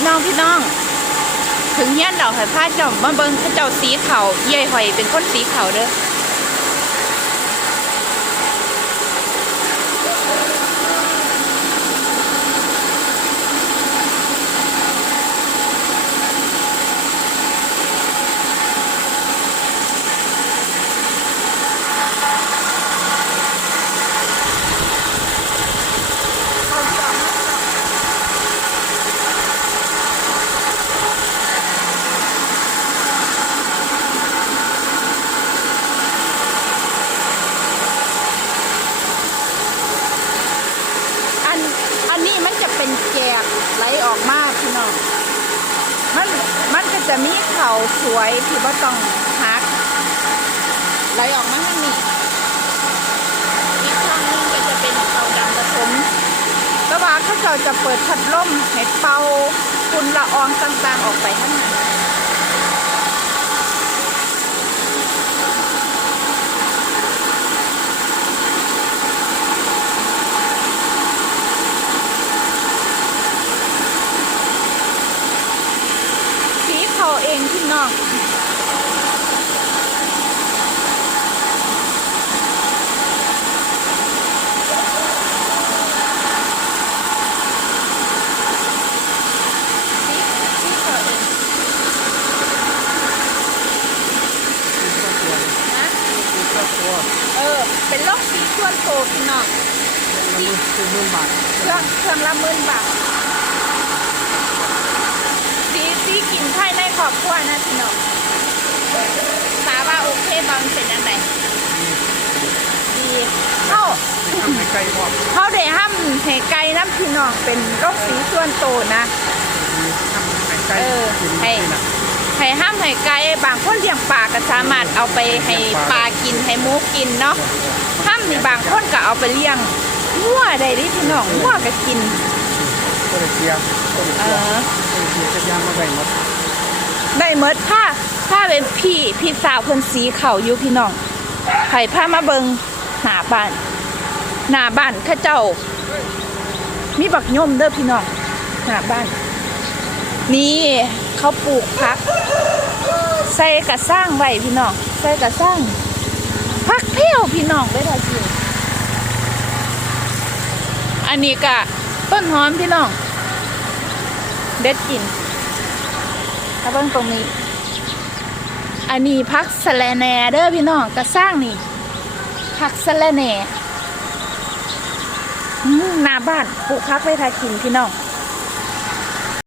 พี่น้องพี่น้อง ถึงเฮี้ยนเราให้พาเจ้ามาเบิงเขาเจ้าสีเขาเย่ยหอยเป็นคนสีเขาเด้อ อันอันนี้มันจะเป็นแกบไหลออกมาพี่น้อง มันมันก็ จะมีเขาสวยที่ว่าต้องพักไหลออกมาทางนี้อีกข้างนึงก็จะเป็นเขาดำผสมแต่ว่าเขาเจ้าจะเปิดพัดลมให้เป่าฝุ่นละอองต่างๆออกไปข้างในสีเขาเอ งพี่น้องสีสีเขาเองนะตัวเออ เป็นล่องสีส่วนโตพี่น้องละมือคือหมื่นบาทเครื่องเครื่องละหมื่นบาทสีสีกินภายในค รอบครัวนะพี่น้องสาว่าโอเคบางเป็นยังไงดีเข้าทำให้ไกลพอดเขาได้ห้ามให้ไก่น้ำพี่น้องเป็นโรคสีส่วนโตนะทำให้ไกลเออกินให้นี่นะให้ห้ามให้ไก่บางคนเลี้ยงปลาก็สามารถเอาไปให้ปลากินให้หมูกินเนาะห้ามนี่บางคนก็เอาไปเลี้ยงงัวได้ดิพี่น้องงัวก็กินก็เลยเกียร์ก็เลยเอเกียร์อก็เลยเกียร์จะย่างมาไปหมด ได้เมดผ้าผ้าเป็นพี่พี่สาวเพิ่นสีเขาอยู่พี่น้องไผ่ผ้ามาเบิงหน้าบ้านหน้าบ้านข้าเจ้า มีบักย่อมเด้อพี่น้องหน้าบ้าน นี่เขาปลูกพัก ใส่กระสร้างไว้พี่น้องใส่กระสร้างพักเพี้ยวพี่น้องได้อทีอันนี้กะต้นหอมพี่น้องเด็ดกิน ถ้าเบิ้งตรงนี้ อันนี้พักสแลแนเด้อพี่น้องกระสร้างนี่พักสแลแหน่อืมหน้าบ้านปลูกพักไว้ทากินพี่น้อง